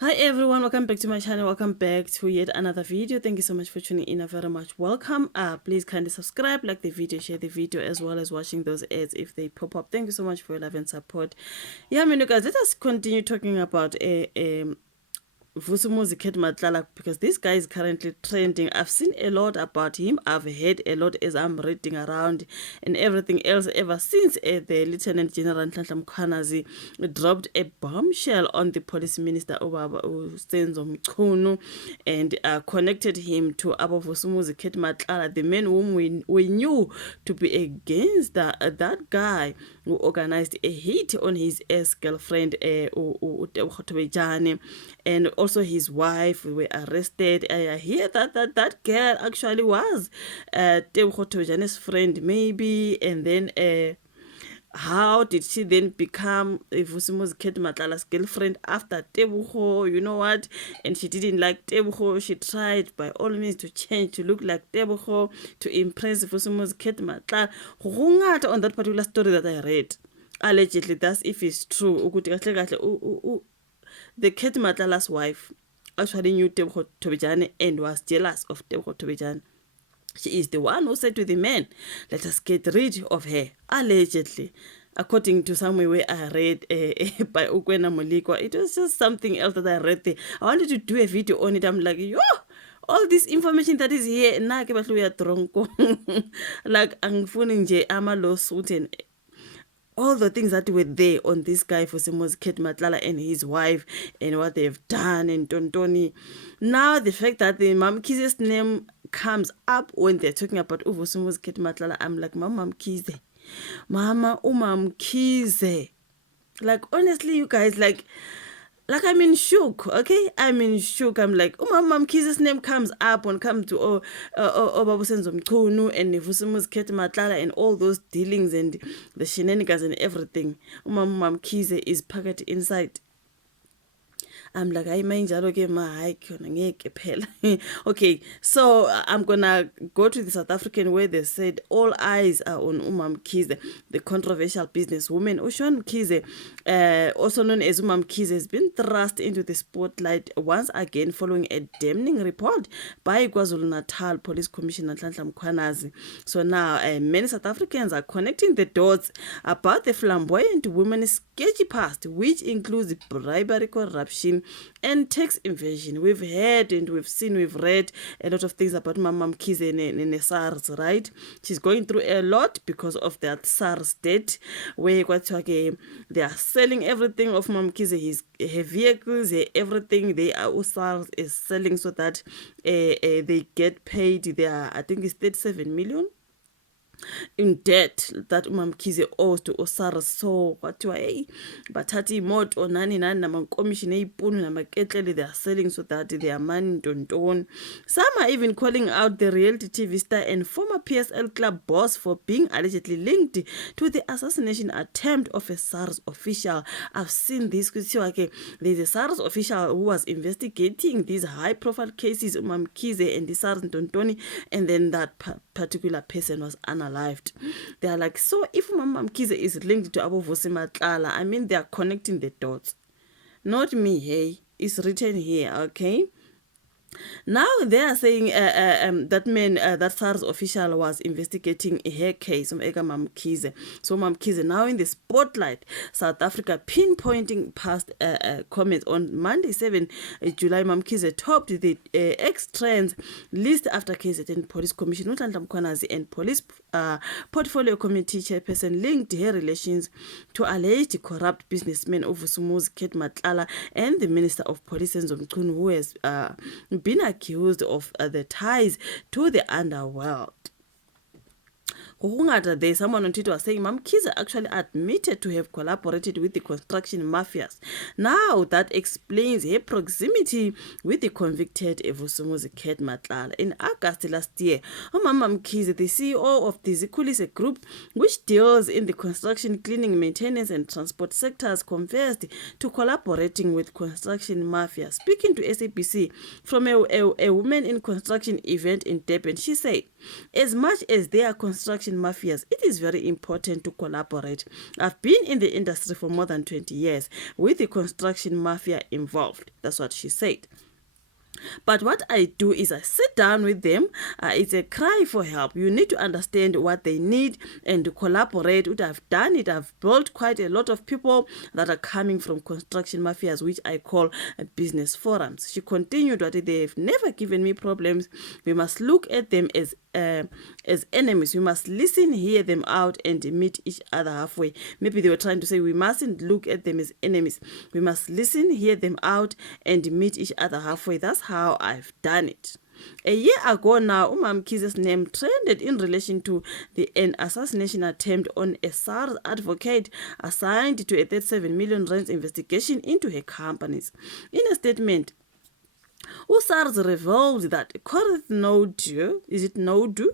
Hi everyone, welcome back to my channel. Welcome back to yet another video. Thank you so much for tuning in. Very much welcome. Please kindly subscribe, like the video, share the video, as well as watching those ads if they pop up. Thank you so much for your love and support. Yeah, I mean, guys, let us continue talking about a Vusumuzi Cat Matlala, because this guy is currently trending. I've seen a lot about him. I've heard a lot as I'm reading around and everything else ever since the Lieutenant General Nhlanhla Mkhwanazi dropped a bombshell on the police minister Obaba Senzo Mchunu and connected him to Abo Vusumuzi Cat Matlala, the man whom we knew to be against that guy who organized a hit on his ex-girlfriend and also his wife were arrested. I hear that girl actually was Tebogo friend maybe, and then how did she then become Vusumuzi Cat Matlala's girlfriend after Tebogo? You know what? And she didn't like Tebogo. She tried by all means to change to look like Tebogo to impress Vusumuzi Cat Matlala. On that particular story that I read, allegedly, that's if it's true. The Cat Matlala's wife actually knew Tebogo Tobejane and was jealous of Tebogo Tobejane. She is the one who said to the man, let us get rid of her, allegedly. According to somewhere where I read by Ukwena Molikwa, it was just something else that I read there. I wanted to do a video on it. I'm like, yo, all this information that is here, like, I'm a lawsuit and all the things that were there on this guy Vusumuzi Cat Matlala and his wife and what they've done and Tontoni. Now the fact that the MamK's name comes up when they're talking about Vusumuzi Cat Matlala, I'm like, MamKize, Mama MamKize. Like, honestly, you guys, like I'm in shook, okay? I'm in shook. I'm like, MamK's name comes up when it comes to Babu Senzo Mchunu and Vusumuzi Cat Matlala and all those dealings and the shenanigans and everything. MamKize is packed inside. I'm like, okay, so I'm gonna go to the South African where they said all eyes are on MamKize, the controversial businesswoman. Shawn Mamkhize, also known as MamKize, has been thrust into the spotlight once again following a damning report by KwaZulu-Natal Police Commissioner Nhlanhla Mkhwanazi. So now many South Africans are connecting the dots about the flamboyant woman's sketchy past, which includes bribery, corruption, and tax invasion. We've heard and we've seen, we've read a lot of things about MamKize and SARS, right? She's going through a lot because of that SARS debt, where they are selling everything of MamKize, her vehicles, everything they are SARS is selling so that they get paid. I think it's 37 million in debt that MamKize owes to SARS. So what do I batati mot or nani commission they are selling so that their money don't own. Some are even calling out the reality TV star and former PSL club boss for being allegedly linked to the assassination attempt of a SARS official. I've seen this. There's a SARS official who was investigating these high profile cases, MamKize and the SARS Tontoni, and then that particular person was unalived. They are like, so if MamKize is linked to Abo Vusumuzi Matlala, I mean, they are connecting the dots. Not me, hey. It's written here, okay? Now they are saying that man, that SARS official was investigating her case of MamKize. So MamKize now in the spotlight. South Africa pinpointing past comments on Monday 7 July. MamKize topped the ex-trends list after case and Police Commissioner Nhlanhla Mkhwanazi and Police Portfolio Committee Chairperson linked her relations to alleged corrupt businessmen of Vusumuzi Cat Matlala and the Minister of Police Senzo Mchunu, who has been accused of the ties to the underworld. There's someone on Twitter was saying MamKize actually admitted to have collaborated with the construction mafias. Now that explains her proximity with the convicted Vusumuzi Cat Matlala. In August last year, MamKize, the CEO of the Zikhulise Group, which deals in the construction, cleaning, maintenance, and transport sectors, confessed to collaborating with construction mafia. Speaking to SABC from a women in construction event in Durban, she said, as much as their construction construction mafias, it is very important to collaborate. I've been in the industry for more than 20 years with the construction mafia involved. That's what she said. But what I do is I sit down with them. It's a cry for help. You need to understand what they need and collaborate. What I've done it, I've built quite a lot of people that are coming from construction mafias, which I call business forums. She continued that they've never given me problems. We must look at them as enemies. We must listen, hear them out, and meet each other halfway. Maybe they were trying to say we mustn't look at them as enemies. We must listen, hear them out, and meet each other halfway. That's how I've done it. A year ago now, MamK's name trended in relation to an assassination attempt on a SARS advocate assigned to a 37 million rand investigation into her companies. In a statement, SARS revealed that Coreth Nodu,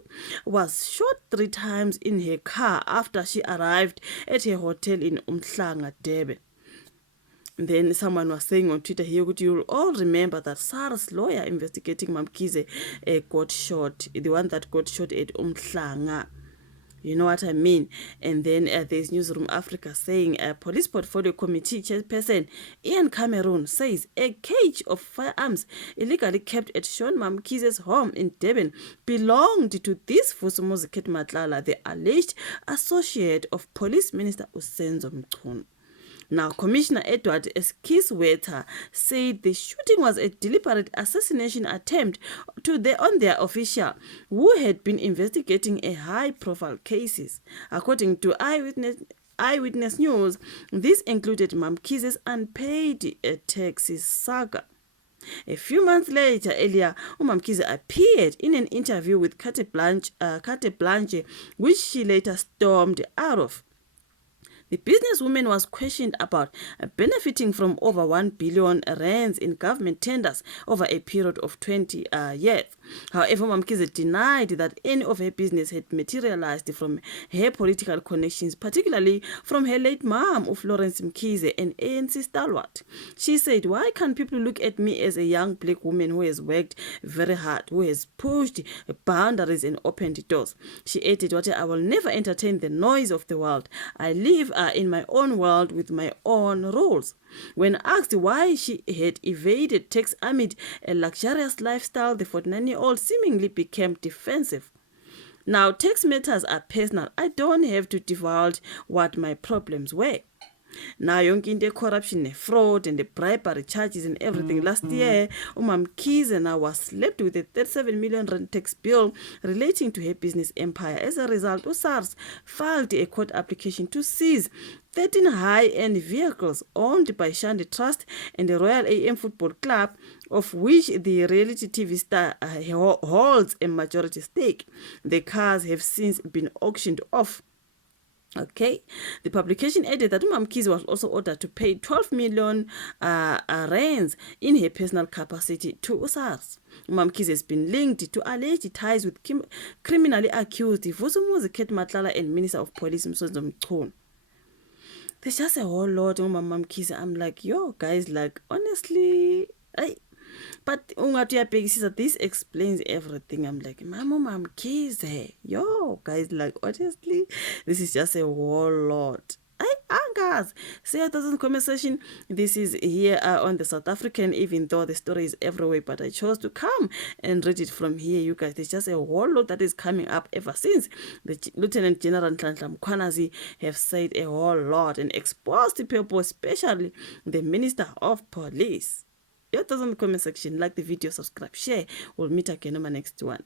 was shot 3 times in her car after she arrived at her hotel in Umhlanga, Durban. Then someone was saying on Twitter here, you'll all remember that SARS lawyer investigating MamKhize got shot, the one that got shot at Umhlanga. You know what I mean? And then there's Newsroom Africa saying Police Portfolio Committee chairperson Ian Cameron says a cage of firearms illegally kept at Shawn Mamkhize's home in Durban belonged to this Vusumuzi Cat Matlala, the alleged associate of Police Minister Usenzo Mchunu. Now, Commissioner Edward Skiswetter said the shooting was a deliberate assassination attempt on their official who had been investigating a high-profile cases. According to Eyewitness News, this included MamKhize's unpaid taxes saga. A few months earlier, MamKhize appeared in an interview with Carte Blanche, which she later stormed out of. The businesswoman was questioned about benefiting from over 1 billion rands in government tenders over a period of 20 years. However, MamKhize denied that any of her business had materialized from her political connections, particularly from her late mom, Florence Mkhize, an ANC stalwart. She said, "Why can't people look at me as a young black woman who has worked very hard, who has pushed boundaries and opened doors?" She added, "I will never entertain the noise of the world. I live in my own world with my own rules." When asked why she had evaded tax amid a luxurious lifestyle, the 49-year-old seemingly became defensive. "Now, tax matters are personal. I don't have to divulge what my problems were." Now, yonke into corruption, fraud, and the bribery charges and everything. Last year, MamKhize now was slapped with a 37 million rand tax bill relating to her business empire. As a result, SARS filed a court application to seize 13 high-end vehicles owned by Shandi Trust and the Royal AM Football Club, of which the reality TV star holds a majority stake. The cars have since been auctioned off. Okay, the publication added that MamKhize was also ordered to pay 12 million rands in her personal capacity to SARS. MamKhize has been linked to alleged ties with criminally accused Vusumuzi Cat Matlala and Minister of Police Usenzo Mchunu. There's just a whole lot on MamKhize. I'm like, yo, guys, like, honestly, but this explains everything. I'm like, MamKhize, yo, guys, like, honestly, this is just a whole lot. Guys, say your thoughts in the comment section. This is here on the South African, even though the story is everywhere, but I chose to come and read it from here. You guys, there's just a whole lot that is coming up ever since the Lieutenant General Nhlanhla Mkhwanazi have said a whole lot and exposed the people, especially the Minister of Police. Your thoughts in the comment section. Like the video, subscribe, share. We'll meet again on my next one.